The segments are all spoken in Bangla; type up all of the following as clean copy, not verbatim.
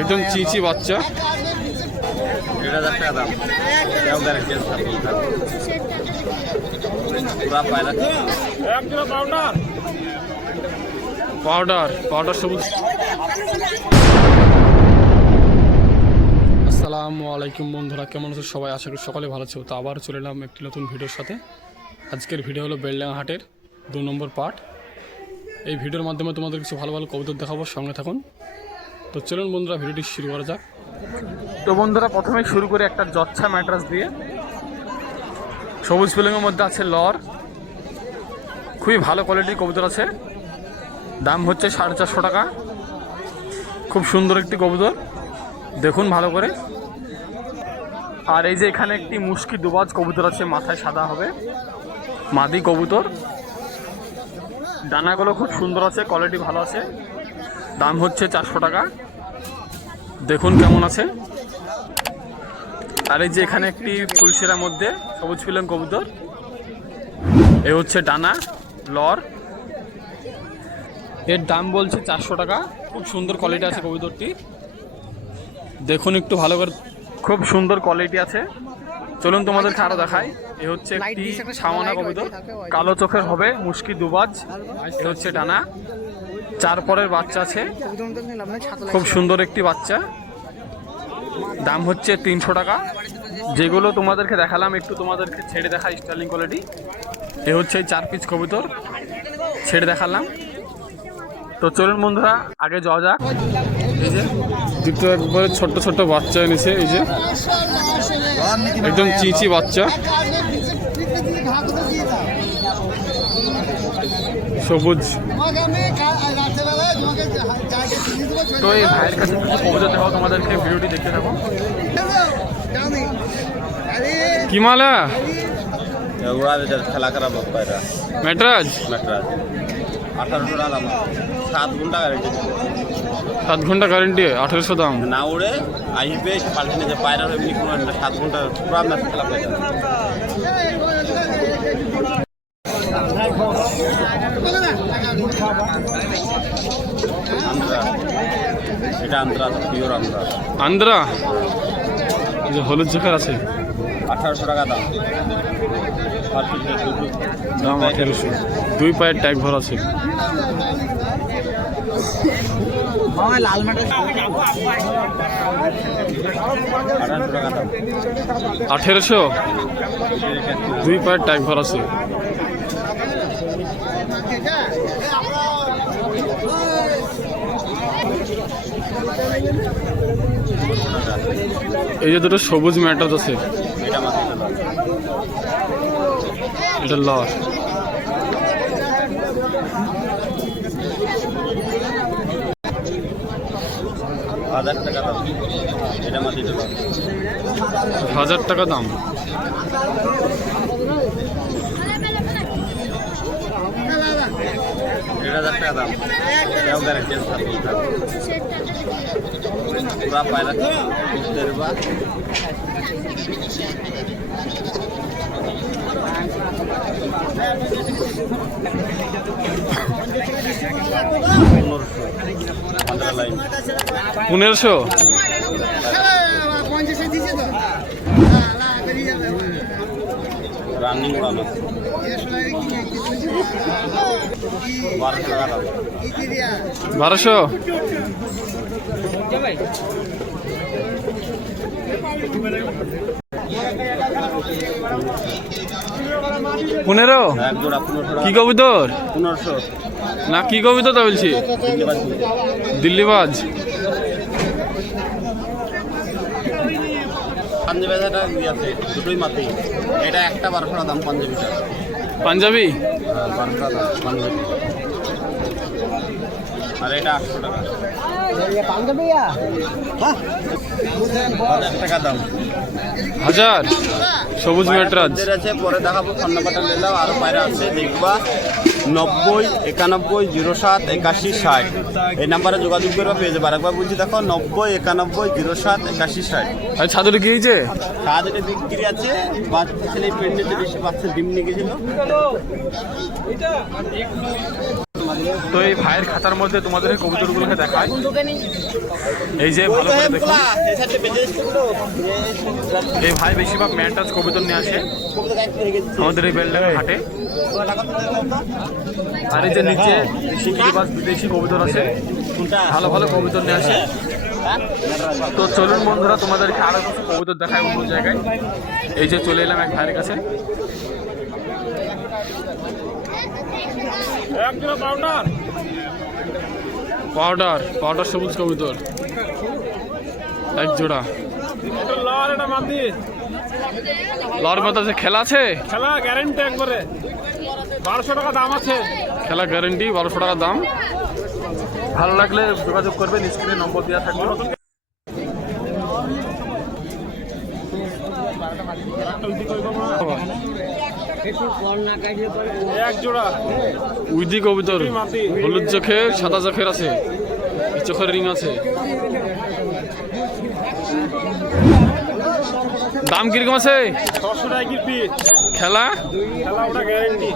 একদম চিচি বাচ্চা। পাউডার সবুজ। আসসালামু আলাইকুম বন্ধুরা, কেমন আছো সবাই? আশা করি সকালে ভালো আছো। তো আবার চলে এলাম একটি নতুন ভিডিওর সাথে। আজকের ভিডিও হলো বেলডাঙ্গা হাটের 2 নম্বর পার্ট। এই ভিডিওর মাধ্যমে তোমাদের কিছু ভালো ভালো কবুতর দেখাবো, সঙ্গে থাকুন। তো চলুন বন্ধুরা, ভিডিওটি শুরু করা যাক। তো বন্ধুরা, প্রথমে শুরু করে একটা জচ্ছা ম্যাট্রাস দিয়ে। সবুজ ফিলিংয়ের মধ্যে আছে লর, খুবই ভালো কোয়ালিটির কবুতর আছে। দাম হচ্ছে 450 টাকা। খুব সুন্দর একটি কবুতর, দেখুন ভালো করে। আর এই যে এখানে একটি মুশকি দুবাজ কবুতর আছে, মাথায় সাদা হবে, মাদি কবুতর। ডানাগুলো খুব সুন্দর আছে, কোয়ালিটি ভালো আছে। দাম হচ্ছে 400 টাকা, দেখুন কেমন আছে। আর এই যে এখানে একটি ফুলশিরার মধ্যে সবুজ ফিলং কবুতর, এ হচ্ছে ডানা লর। এর দাম বলছে 400 টাকা। খুব সুন্দর কোয়ালিটি আছে কবুতরটি, দেখুন একটু ভালো করে, খুব সুন্দর কোয়ালিটি আছে। চলুন তোমাদেরকে আরো দেখাই। এ হচ্ছে একটি ছাওয়ানা কবুতর, কালো চোখের হবে, মুশকি দুবাজ। এ হচ্ছে ডানা, 4 পরের বাচ্চা আছে, খুব সুন্দর একটি বাচ্চা। দাম হচ্ছে 300 টাকা। যেগুলো তোমাদেরকে দেখালাম একটু তোমাদেরকে ছেড়ে দেখাই, স্টার্লিং কোয়ালিটি। এ হচ্ছে 4 পিস কবুতর ছেড়ে দেখালাম। তো চলুন বন্ধুরা, আগে যাওয়া যাক। এই যে দুটো একবারে ছোট্ট ছোট্ট বাচ্চা এনেছে, এই যে একদম চিচি বাচ্চা, সবুজ। তো এই ভাইয়ের কাছে কবুতর দেখাও তোমাদেরকে, ভিডিওটি দেখতে থাকো। কি মালা? খেলা খারাপ ম্যাট্রাজ 1800 টাকা দাম, 7 ঘন্টা গ্যারেন্টি। 7 ঘন্টা গ্যারেন্টি, 1800 দাম। না উড়ে আসবে পাল্টে নিয়ে পায়রা এমনি কোনো 7 ঘন্টা পুরো আপনার খেলা পাই যাবে। এটা আন্দ্রা, পিওর আন্দ্রা। আন্দ্রা এই যে হলুদ চোখের আছে, 1800 টাকা দাম। দাম 1800। 2 পায়ের ট্যাগ ভরা আছে। 1800, 2 পায়ের ট্যাগ ভরা আছে। এই যে দুটো সবুজ ম্যাট্রাস আছে, এটা লর। 1000 টাকা দাম। এটা মাটি 1000 টাকা দাম। টাকা দাম। এটাও গ্যারেন্টি আছে, পুরা পায়রা দেবা। $1500। রানিং উড়ানো 1200 টাকা দাম। 1200। $1500। কি কবুতর? 1500 না, কি কবুতর তা বলছি? দিল্লিবাজ। পাঞ্জাবি আছে দুটোই মাটি। এটা একটা 1200 টাকা দাম। পাঞ্জাবিটা পাঞ্জাবি 1200 টাকা পাঞ্জাবি। আর এটা 800 টাকা। পাঞ্জাবি 1000 টাকা দাম। 1000। সবুজ ম্যাট্রাজ আছে, পরে দেখাবো। ফোন নাম্বারটা নিলাম, আরো পায়রা আছে দেখবা। 90 91 07 81 60 এই নাম্বারে যোগাযোগ করে পেয়ে যাবে। আরেকবার বলছি দেখো 90 91 07 81 60। আর ছাদুরি কি হয়েছে? কাজে বিক্রি আছে, বাচ্চা ছেলে প্রেগনেন্ট বেশি বাচ্চা ডিম নিয়ে গেছিল। তো এই ভাইয়ের খাতার মধ্যে তোমাদের কবুতরগুলোকে দেখায়। এই যে ভালো করে দেখুন, এই ভাই বেশিরভাগ ম্যান্টাস কবুতর নিয়ে আসে আমাদের এই বেলডাঙ্গা হাটে। আর এই যে নিচে দেশি গিরিবাজ বিদেশি কবুতর আছে, ভালো ভালো কবুতর নিয়ে আসে। তো চলুন বন্ধুরা, তোমাদেরকে আরো কিছু কবুতর দেখায় অন্য জায়গায়। এই যে চলে এলাম এক ভাইয়ের কাছে। পাউডার পাউডার সবুজ কবুতর এক জোড়া। লর মতো আছে, খেলা আছে, খেলা গ্যারেন্টি একবারে 1200 টাকা দাম আছে। খেলা গ্যারেন্টি 1200 টাকা দাম। ভালো লাগলে যোগাযোগ করবেন, স্ক্রিনে নম্বর দেওয়া থাকবে। এক জোড়া উইদি কবুতর, হলুদ চোখের সাদা চোখের আছে, চোখের রিং আছে। দাম কিরকম আছে? 600 টাকা কি পিস। খেলা খেলা ওটা গ্যারেন্টি।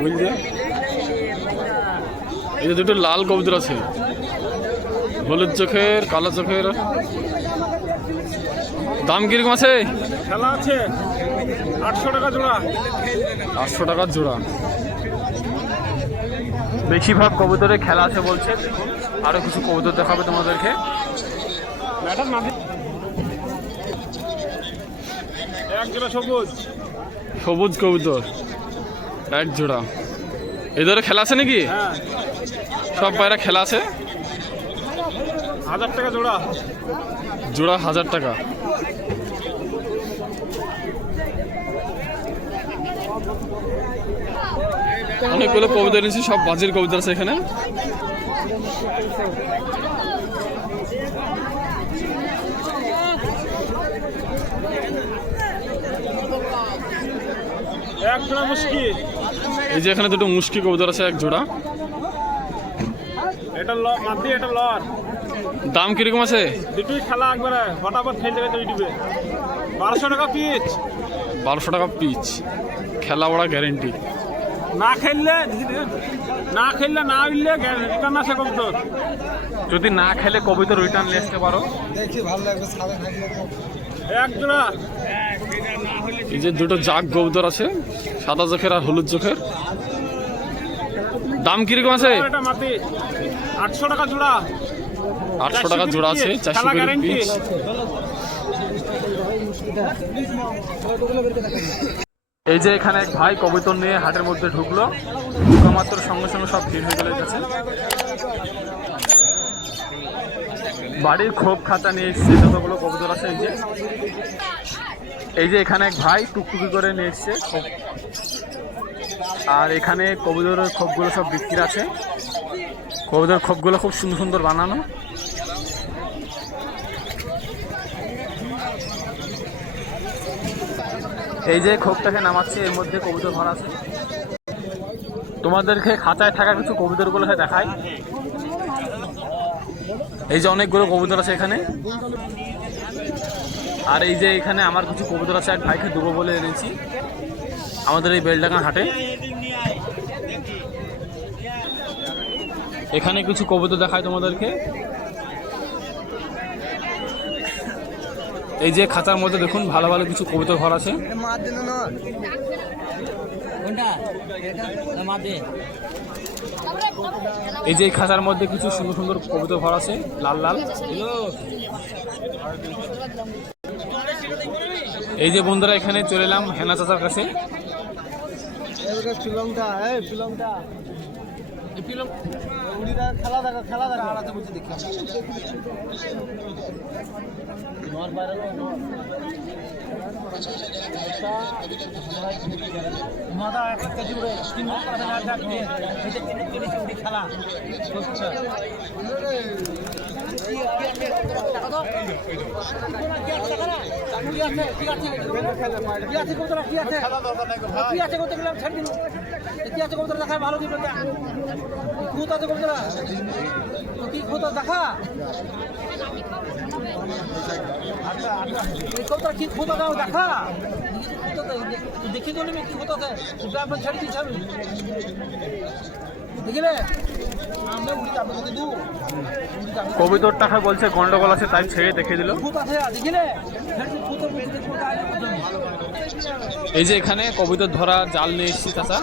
বুঝলে, এই যে দুটো লাল কবুতর আছে, হলুদ চোখের কালো চোখের। দাম কিরকম আছে? খেলা আছে 800 টাকা জোড়া। 800 টাকার জোড়া। বেশিরভাগ কবুতরে খেলা আছে বলছে। আরো কিছু কবুতর দেখাবে তোমাদেরকে। ম্যাডাম মাদি এক জোড়া সবুজ সবুজ কবুতর এক জোড়া। এদের খেলা আছে নাকি? হ্যাঁ, সব পায়রা খেলা আছে। 1000 টাকা জোড়া। জোড়া 1000 টাকা। অনেকগুলো কবুতর নিয়েছি, সব বাজির কবুতর আছে এখানে। এক জোড়া মুশকি। এই যে এখানে দুটো মুশকি কবুতর আছে এক জোড়া। এটা মাদি, এটা লর। দাম কিরকম আছে? দুটোই খেলা একবারে ফটাফট খেলতে গেছে ইউটিউবে। 1200 টাকা পিস। 1200 টাকা পিচ। খেলা বড়া গ্যারেন্টি। না খেললে না উঠলে রিটার্ন আসে কবুতর। যদি না খেলে কবুতর রিটার্ন নিয়ে আসতে পারো। এক জোড়া। এই যে দুটো জাগ কবুতর আছে, সাদা চোখের আর হলুদ চোখের। দাম কিরকম আছে? এটা মাদি 800 টাকা জোড়া। 800 টাকা জোড়া আছে, 400 করে পিচ। এই যে এখানে এক ভাই কবুতর নিয়ে হাটের মধ্যে ঢুকলো, ঢুকা মাত্র সঙ্গে সঙ্গে সব ভিড় হয়ে গেল কাছে। বাড়ির খোপ খাতা নিয়ে এসছে যতগুলো কবুতর আছে। এই যে এখানে এক ভাই টুকটুকি করে নিয়ে এসছে। আর এখানে কবুতরের খোপগুলো সব বিক্রি আছে। কবুতরের খোপগুলো খুব সুন্দর সুন্দর বানানো। এই যে খোপটাকে নামাচ্ছে, এর মধ্যে কবুতর ভরা আছে। তোমাদেরকে খাঁচায় থাকা কিছু কবুতরগুলোকে দেখায়। এই যে অনেকগুলো কবুতর আছে এখানে। আর এই যে এখানে আমার কিছু কবুতর আছে, এক ভাইকে দেবো বলে এনেছি আমাদের এই বেলডাঙ্গা হাটে। এখানে কিছু কবুতর দেখায় তোমাদেরকে। এই যে খাঁচার মধ্যে দেখুন ভালো ভালো কিছু কবুতর ঘর আছে। এই যে খাঁচার মধ্যে কিছু সুন্দর সুন্দর কবুতর ঘর আছে, লাল লাল। এই যে বন্ধুরা এখানে চলে এলাম হেনা চাচার কাছে। খেলা দেখা খেলা দেখা কি খোঁতা দাও দেখা দেখি তো কি খোঁতা ছেড়ে দিচ্ছি আমি দেখিলে কবিতর টাকা বলছে গন্ডগোল আছে, তাই ছেড়ে দেখিয়ে দিল। এই যে এখানে কবিতর ধরা জাল নিয়ে এসেছি চাচা।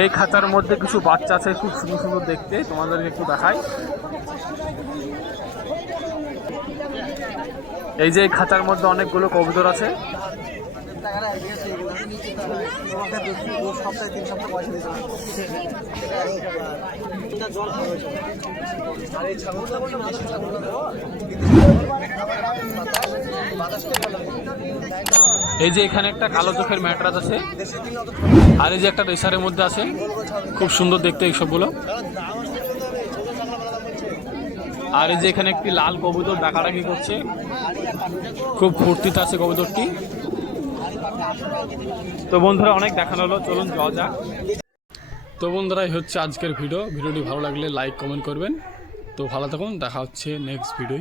এই খাঁচার মধ্যে কিছু বাচ্চা আছে, খুব সুন্দর সুন্দর দেখতে, তোমাদেরকে একটু দেখাই। এই যে এই খাঁচার মধ্যে অনেকগুলো কবুতর আছে। এই যে এখানে একটা কালো চোখের ম্যাটরাজ আছে, আর এই যে একটা রেসারের মধ্যে আছে, খুব সুন্দর দেখতে এই সবগুলো। আর এই যে এখানে একটি লাল কবুতর ডাকাডাকি করছে, খুব ফুর্তিতে আছে কবুতরটি। তো বন্ধুরা অনেক দেখানো হলো, চলুন যাওয়া যাক। তো বন্ধুরা এই হচ্ছে আজকের ভিডিওটি ভালো লাগলে লাইক কমেন্ট করবেন। তো ভালো থাকুন, দেখা হচ্ছে নেক্সট ভিডিও।